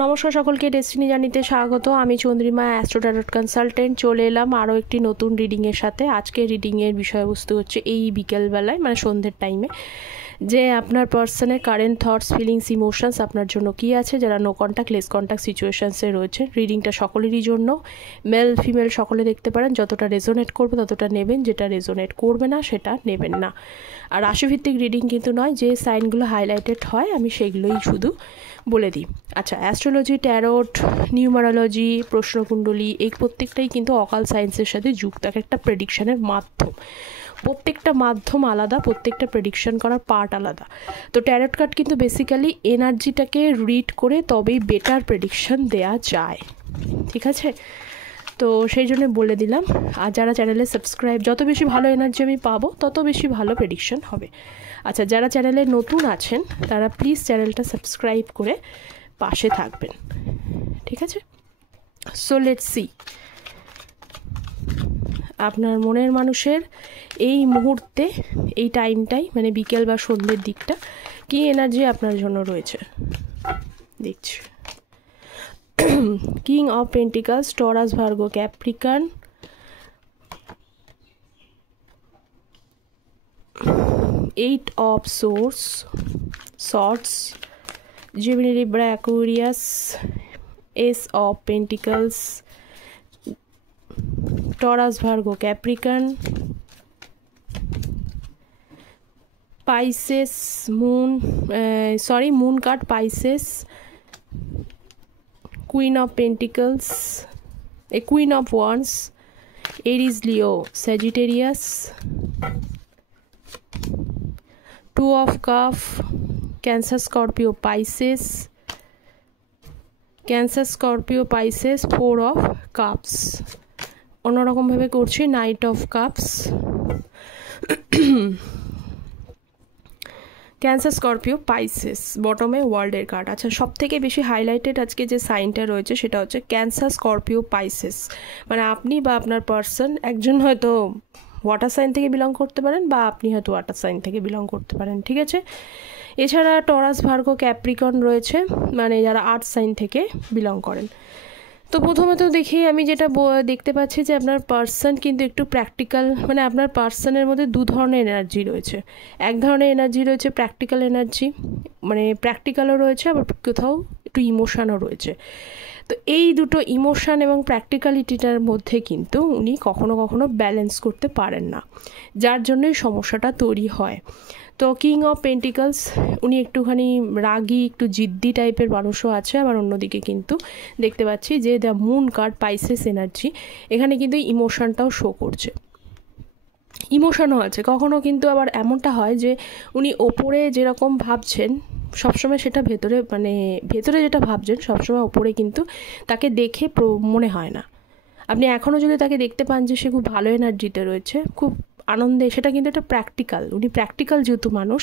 নমস্কার সকলকে, ডেস্টিনি জার্নিতে স্বাগত। আমি চন্দ্রিমা, অ্যাস্ট্রো ট্যারট কনসালটেন্ট। চলে এলাম আরও একটি নতুন রিডিংয়ের সাথে। আজকের রিডিংয়ের বিষয়বস্তু হচ্ছে এই বিকেলবেলায়, মানে সন্ধ্যের টাইমে, যে আপনার পার্সনের কারেন্ট থটস, ফিলিংস, ইমোশনস আপনার জন্য কী আছে। যারা নো কন্ট্যাক্ট, লেস কন্ট্যাক্ট সিচুয়েশানসে রয়েছে, রিডিংটা সকলেরই জন্য, মেল ফিমেল সকলে দেখতে পারেন। যতটা রেজোনেট করবে ততটা নেবেন, যেটা রেজোনেট করবে না সেটা নেবেন না। আর রাশিভিত্তিক রিডিং কিন্তু নয়, যে সাইনগুলো হাইলাইটেড হয় আমি সেগুলোই শুধু বলে দিই। আচ্ছা, অ্যাস্ট্রোলজি, ট্যারোট, নিউমারোলজি, প্রশ্নকুণ্ডলী, এই প্রত্যেকটাই কিন্তু অকাল সায়েন্সের সাথে যুক্ত একটা প্রেডিকশানের মাধ্যম। প্রত্যেকটা মাধ্যম আলাদা, প্রত্যেকটা প্রেডিকশন করার পার্ট আলাদা। তো ট্যারোট কার্ড কিন্তু বেসিক্যালি এনার্জিটাকে রিড করে তবেই বেটার প্রেডিকশন দেয়া যায়, ঠিক আছে? তো সেই জন্য বলে দিলাম। আর যারা চ্যানেলে সাবস্ক্রাইব, যত বেশি ভালো এনার্জি আমি পাবো তত বেশি ভালো প্রেডিকশন হবে। আচ্ছা, যারা চ্যানেলে নতুন আছেন তারা প্লিজ চ্যানেলটা সাবস্ক্রাইব করে পাশে থাকবেন, ঠিক আছে? সো লেটস সি আপনার মনের মানুষের এই মুহূর্তে, এই টাইমটাই, মানে বিকেল বা সন্ধ্যের দিকটা, কী এনার্জি আপনার জন্য রয়েছে দেখছি। King of pentacles, Taurus, Virgo, Capricorn, eight of swords, Gemini, Libra, Aquarius, ace of pentacles, Taurus, Virgo, Capricorn, Pisces, moon card, Pisces, queen of pentacles, queen of wands, Aries, Leo, Sagittarius, two of cup, Cancer, Scorpio, Pisces, Cancer, Scorpio, Pisces, four of cups. অন্যরকমভাবে করছি, knight of cups, Cancer, Scorpio, Pisces, বটমে ওয়ার্ল্ডের card. আচ্ছা, সব থেকে বেশি highlighted আজকে যে সাইনটা রয়েছে সেটা হচ্ছে ক্যান্সার, স্করপিও, পাইসেস। মানে আপনি বা আপনার পার্সন, একজন হয়তো ওয়াটার সাইন থেকে বিলং করতে পারেন বা আপনি হয়তো ওয়াটার সাইন থেকে বিলং করতে পারেন, ঠিক আছে? এছাড়া টরাস, ভার্গো, ক্যাপ্রিকন রয়েছে, মানে যারা আর্থ সাইন থেকে বিলং করেন। তো প্রথমে তো দেখি আমি যেটা দেখতে পাচ্ছি যে আপনার পার্সন কিন্তু একটু প্র্যাকটিক্যাল, মানে আপনার পার্সনের মধ্যে দু ধরনের এনার্জি রয়েছে। এক ধরনের এনার্জি রয়েছে প্র্যাকটিক্যাল এনার্জি, মানে প্র্যাকটিক্যালও রয়েছে, আবার কোথাও একটু ইমোশানও রয়েছে। তো এই দুটো ইমোশান এবং প্র্যাকটিক্যালিটিটার মধ্যে কিন্তু উনি কখনো কখনো ব্যালেন্স করতে পারেন না, যার জন্যই সমস্যাটা তৈরি হয়। তো কিং অফ পেন্টিকালস, উনি একটুখানি রাগী, একটু জিদ্দি টাইপের মানুষও আছে। আবার অন্যদিকে কিন্তু দেখতে পাচ্ছি যে the moon card, Pisces energy, এখানে কিন্তু ইমোশনটাও শো করছে, ইমোশনও আছে। কখনো কিন্তু আবার এমনটা হয় যে উনি ওপরে যেরকম ভাবছেন সবসময় সেটা ভেতরে, মানে ভেতরে যেটা ভাবছেন সবসময় ওপরে কিন্তু তাকে দেখে মনে হয় না। আপনি এখনও যদি তাকে দেখতে পান যে সে খুব ভালো এনার্জিতে রয়েছে, খুব আনন্দে, সেটা কিন্তু একটা প্র্যাকটিক্যাল, উনি প্র্যাকটিক্যাল যেহেতু মানুষ,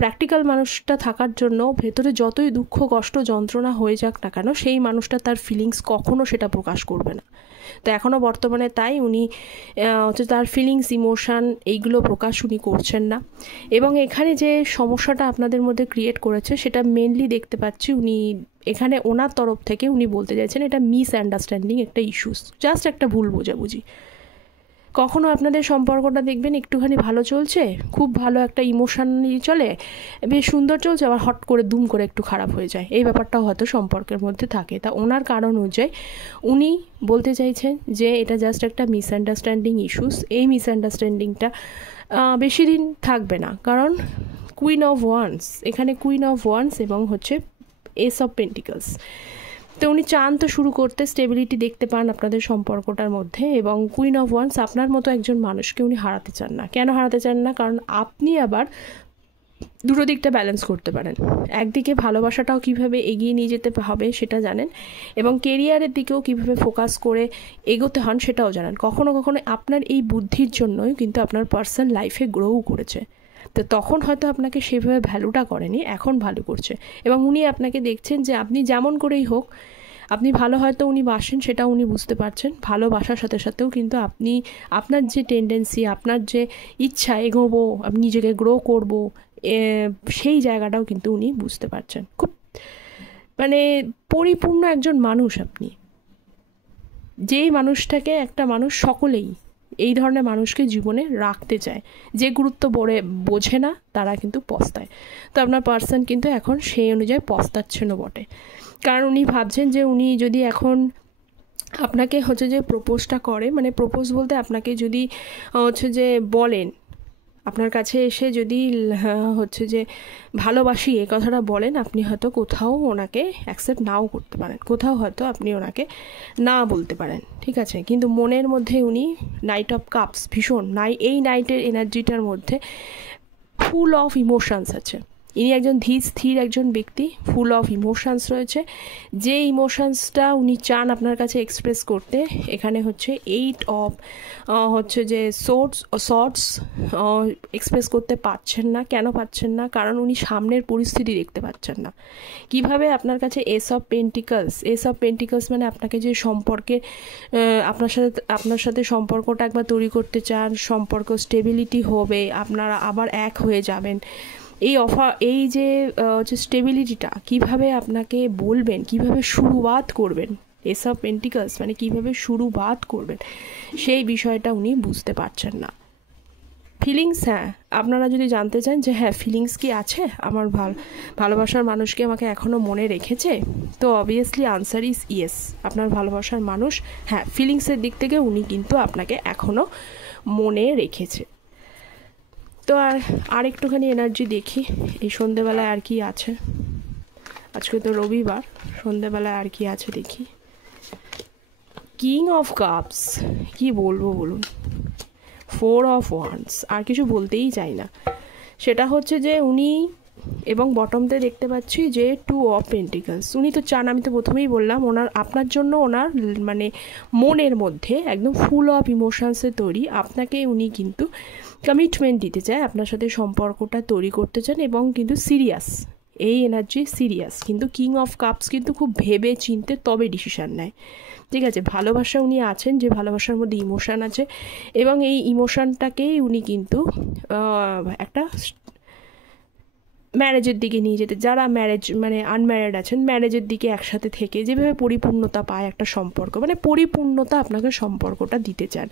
প্র্যাকটিক্যাল মানুষটা থাকার জন্য ভেতরে যতই দুঃখ, কষ্ট, যন্ত্রণা হয়ে যাক না কেন, সেই মানুষটা তার ফিলিংস কখনো সেটা প্রকাশ করবে না। তো এখনও বর্তমানে তাই উনি হচ্ছে তার ফিলিংস, ইমোশান এইগুলো প্রকাশ উনি করছেন না। এবং এখানে যে সমস্যাটা আপনাদের মধ্যে ক্রিয়েট করেছে সেটা মেনলি দেখতে পাচ্ছি উনি এখানে ওনার তরফ থেকে উনি বলতে চাইছেন এটা মিসআন্ডারস্ট্যান্ডিং, একটা ইস্যুস, জাস্ট একটা ভুল বোঝাবুঝি। কখনো আপনাদের সম্পর্কটা দেখবেন একটুখানি ভালো চলছে, খুব ভালো একটা ইমোশনালি চলে, বেশ সুন্দর চলছে, আবার হট করে দুম করে একটু খারাপ হয়ে যায়। এই ব্যাপারটাও হয়তো সম্পর্কের মধ্যে থাকে। তা ওনার কারণ অনুযায়ী উনি বলতে চাইছেন যে এটা জাস্ট একটা মিসআন্ডারস্ট্যান্ডিং ইস্যুস। এই মিসআন্ডারস্ট্যান্ডিংটা বেশি দিন থাকবে না, কারণ কুইন অফ ওয়ান্স, এখানে কুইন অফ ওয়ান্স এবং হচ্ছে এস অফ পেন্টিকলস। তো উনি চান তো শুরু করতে, স্টেবিলিটি দেখতে পান আপনাদের সম্পর্কটার মধ্যে, এবং কুইন অফ ওয়ান্স, আপনার মতো একজন মানুষকে উনি হারাতে চান না। কেন হারাতে চান না? কারণ আপনি আবার দুটো দিকটা ব্যালেন্স করতে পারেন। একদিকে ভালোবাসাটাও কীভাবে এগিয়ে নিয়ে যেতে হবে সেটা জানেন, এবং কেরিয়ারের দিকেও কীভাবে ফোকাস করে এগোতে হন সেটাও জানেন। কখনো কখনো আপনার এই বুদ্ধির জন্যই কিন্তু আপনার পার্সন লাইফে গ্রোও করেছে। তো তখন হয়তো আপনাকে সেভাবে ভ্যালুটা করেনি, এখন ভ্যালু করছে। এবং উনি আপনাকে দেখছেন যে আপনি যেমন করেই হোক, আপনি ভালো হয়তো উনি বাসেন সেটা উনি বুঝতে পারছেন, ভালোবাসার সাথে সাথেও কিন্তু আপনি আপনার যে টেন্ডেন্সি, আপনার যে ইচ্ছা এগোবো, আপনি নিজেকে গ্রো করব, সেই জায়গাটাও কিন্তু উনি বুঝতে পারছেন। খুব মানে পরিপূর্ণ একজন মানুষ আপনি, যেই মানুষটাকে একটা মানুষ সকলেই এই ধরনের মানুষকে জীবনে রাখতে চায়। যে গুরুত্ব বোঝে না তারা কিন্তু পস্তায়। তো আপনার পার্সন কিন্তু এখন সেই অনুযায়ী পস্তাচ্ছেনও বটে, কারণ উনি ভাবছেন যে উনি যদি এখন আপনাকে হচ্ছে যে প্রপোজটা করে, মানে প্রপোজ বলতে আপনাকে যদি হচ্ছে যে বলেন, আপনার কাছে এসে যদি হচ্ছে যে ভালোবাসি এই কথাটা বলেন, আপনি হয়তো কোথাও ওনাকে অ্যাকসেপ্ট নাও করতে পারেন, কোথাও হয়তো আপনি ওনাকে না বলতে পারেন, ঠিক আছে। কিন্তু মনের মধ্যে উনি নাইট অফ কাপস ভীষণ এই নাইটের এনার্জিটার মধ্যে ফুল অফ ইমোশনস আছে। ইনি একজন ধীর স্থির একজন ব্যক্তি, ফুল অফ ইমোশনস রয়েছে। যে ইমোশনসটা উনি চান আপনার কাছে এক্সপ্রেস করতে, এখানে হচ্ছে 8 অফ হচ্ছে যে শর্টস এক্সপ্রেস করতে পারছেন না। কেন পাচ্ছেন না? কারণ উনি সামনের পরিস্থিতি দেখতে পাচ্ছেন না। কিভাবে আপনার কাছে এস অফ পেন্টিকলস মানে আপনাকে যে সম্পর্কে আপনার সাথে সম্পর্কটা একবার তৈরি করতে চান, সম্পর্ক স্টেবিলিটি হবে, আপনারা আবার এক হয়ে যাবেন। এই যে স্টেবিলিটিটা কিভাবে আপনাকে বলবেন, কিভাবে শুরুয়াত করবেন, এস অফ পেন্টিকলস মানে কিভাবে শুরুয়াত করবেন, সেই বিষয়টা উনি বুঝতে পারছেন না। ফিলিংস, হ্যাঁ, আপনারা যদি জানতে চান যে হ্যাঁ ফিলিংস কি আছে, আমার ভালোবাসার মানুষকে আমাকে এখনও মনে রেখেছে, তো অবভিয়াসলি আনসার ইজ ইয়েস। আপনার ভালোবাসার মানুষ, হ্যাঁ, ফিলিংসের দিক থেকে উনি কিন্তু আপনাকে এখনও মনে রেখেছে। তো আর একটুখানি এনার্জি দেখি এই সন্ধেবেলায় আর কি আছে। আজকে তো রবিবার, সন্ধেবেলায় আর কি আছে দেখি। কিং অফ কাপস, কি বলবো বলুন। 4 অফ ওয়ান্ডস, আর কিছু বলতেই চাই না। সেটা হচ্ছে যে উনি, এবং বটমতে দেখতে পাচ্ছি যে 2 অফ পেন্টিকলস। উনি তো চান, আমি তো প্রথমেই বললাম, আপনার জন্য ওনার মানে মনের মধ্যে একদম ফুল অফ ইমোশনসে তৈরি। আপনাকে উনি কিন্তু কমিটমেন্ট দিতে চায়, আপনার সাথে সম্পর্কটা তৈরি করতে চান, এবং কিন্তু সিরিয়াস, এই এনার্জি সিরিয়াস। কিন্তু কিং অফ কাপস কিন্তু খুব ভেবে চিনতে তবে ডিসিশান নেয়, ঠিক আছে। ভালোবাসা উনি আছেন, যে ভালোবাসার মধ্যে ইমোশান আছে, এবং এই ইমোশানটাকেই উনি কিন্তু একটা ম্যারেজের দিকে নিয়ে যেতে, যারা মানে আনম্যারিড আছেন, ম্যারেজের দিকে একসাথে থেকে যেভাবে পরিপূর্ণতা পায় একটা সম্পর্ক, মানে পরিপূর্ণতা আপনাকে সম্পর্কটা দিতে চান।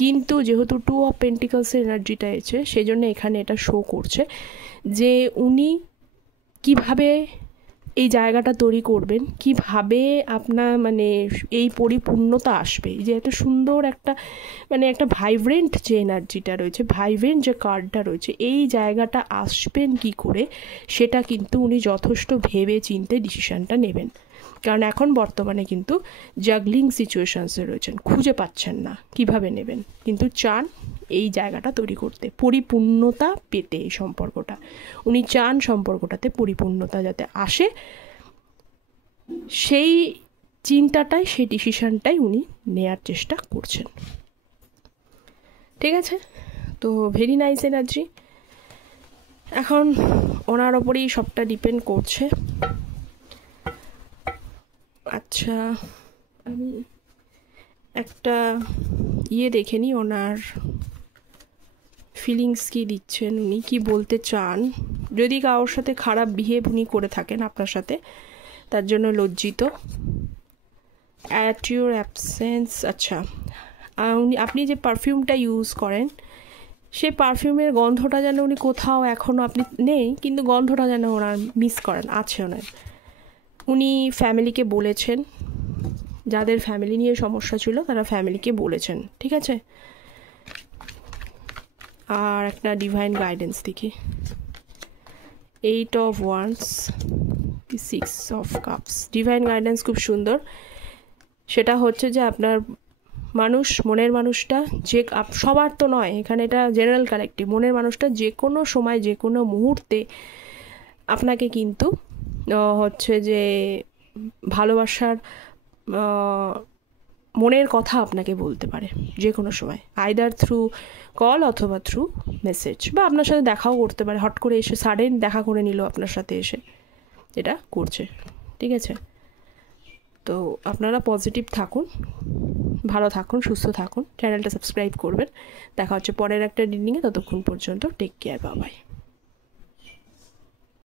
কিন্তু যেহেতু 2 অফ পেন্টিকলসের এনার্জিটা এসেছে, সেই জন্য এখানে এটা শো করছে যে উনি কিভাবে এই জায়গাটা তৈরি করবেন, কিভাবে আপনার মানে এই পরিপূর্ণতা আসবে, যে এত সুন্দর একটা মানে একটা ভাইব্রেন্ট যে এনার্জিটা রয়েছে, ভাইব্রেন্ট যে কার্ডটা রয়েছে, এই জায়গাটা আসবেন কি করে, সেটা কিন্তু উনি যথেষ্ট ভেবে চিনতে ডিসিশানটা নেবেন। কারণ এখন বর্তমানে কিন্তু জাগলিং সিচুয়েশনসে রয়েছেন, খুঁজে পাচ্ছেন না কিভাবে নেবেন, কিন্তু চান এই জায়গাটা তৈরি করতে, পরিপূর্ণতা পেতে। এই সম্পর্কটা উনি চান, সম্পর্কটাতে পরিপূর্ণতা যাতে আসে, সেই চিন্তাটাই, সেই ডিসিশানটাই উনি নেয়ার চেষ্টা করছেন, ঠিক আছে। তো ভেরি নাইস এনার্জি। এখন ওনার ওপরেই সবটা ডিপেন্ড করছে। আচ্ছা, আমি একটা দেখে নিই ওনার ফিলিংস কি দিচ্ছেন, উনি কি বলতে চান। যদি কারোর সাথে খারাপ বিহেভ উনি করে থাকেন আপনার সাথে, তার জন্য লজ্জিত। অ্যাট ইউর অ্যাবসেন্স, আচ্ছা, আপনি যে পারফিউমটা ইউজ করেন, সেই পারফিউমের গন্ধটা যেন উনি কোথাও এখনও, আপনি নেই কিন্তু গন্ধটা যেন ওনার মিস করেন, আছে ওনার। উনি ফ্যামিলিকে বলেছেন, যাদের ফ্যামিলি নিয়ে সমস্যা ছিল তারা ফ্যামিলিকে বলেছেন, ঠিক আছে। আর একটা ডিভাইন গাইডেন্স দেখি। 8 of wands, 6 of cups. Divine guidance খুব সুন্দর। সেটা হচ্ছে যে আপনার মনের মানুষটা, যে সবার তো নয়, এখানে এটা জেনারেল কালেক্টিভ, মনের মানুষটা যে কোনো সময়, যে কোনো মুহূর্তে আপনাকে কিন্তু হচ্ছে যে ভালোবাসার মনের কথা আপনাকে বলতে পারে যে কোনো সময়, আইদার থ্রু কল অথবা থ্রু মেসেজ, বা আপনার সাথে দেখাও করতে পারে, হট করে এসে সাডেন দেখা করে নিল আপনার সাথে এসে, এটা করছে, ঠিক আছে। তো আপনারা পজিটিভ থাকুন, ভালো থাকুন, সুস্থ থাকুন, চ্যানেলটা সাবস্ক্রাইব করবেন। দেখা হচ্ছে পরের একটা রিডিংয়ে, ততক্ষণ পর্যন্ত টেক কেয়ার, বাই বাই।